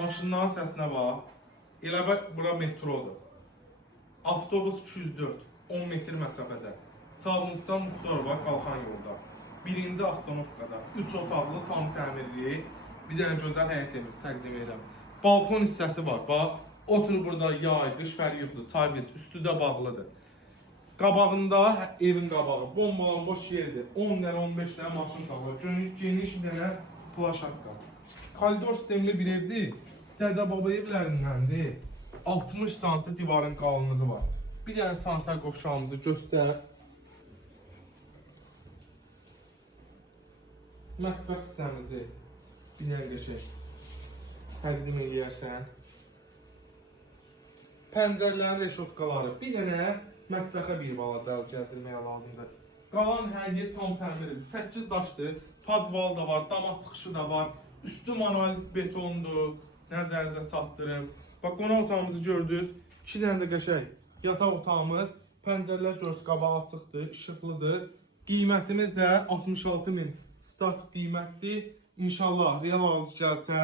Maşınların səsinə bax. Elə bax, bura metrodur. Avtobus 204, 10 metr məsafədə. Sağlıqdan Muxtarova qalxan yolda. Birinci astanovkada 3 otaqlı tam təmirli bir dənə gözəl həyət evimizi təqdim edirəm. Balkon hissəsi var. Bax, otur burada yay, qış fərqi yoxdur. Çay veç, üstü də bağlıdır. Qabağında evin qabağı bombalanmış yerdir. 10 dənə, 15 dənə maşın saxlayır. Geniş bir dənə plaşatka. Koridor sistemli bir evdir. Dədə-baba evlərindəndir. 60 sm divarın qalınlığı var. Bir dənə sanitar qovşağımızı göstər. Mətbəx hissəmizi bir dənə geçək. Təqdim edərsən. Pəncərələrin reşotkaları. Bir dənə mətbəxə bir balaca gəzdirməyə lazımdır. Qalan hər yer tam təmirlidir. 8 daşdır. Padval da var, dama çıxışı da var. Üstü manuel betondur. Nəzərinizə çatdırım. Bax, qonaq otağımızı gördünüz. 2 dənə də qəşəng yataq otağımız. Pəncərələr görs qabağı açıqdır, işıqlıdır. Qiymətimiz də 66.000 start qiymətdir. İnşallah real alıcı gəlsə,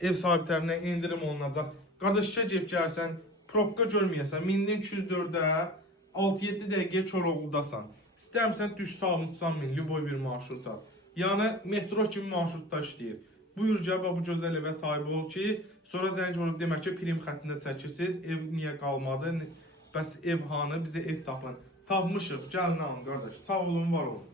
ev sahibi tərəfindən indirim olunacaq. Qardaş, işə gəlib gəlsən, probka görməyəsən, mindin 204-də 6-7 dəqiqəyə Koroğludasan. İstəmirsən düş sağ-mutsan min, lüboy bir marşruta. Yəni metro kimi marşrutda işləyir. Buyur gəl bu gözəl evə sahib ol ki, sonra zəng olub demək ki, prim xəttində çəkirsiniz, ev niyə qalmadı, bəs ev hanı, bizə ev tapın. Tapmışıq, gəlin alın qardaş, sağ olun, var olun.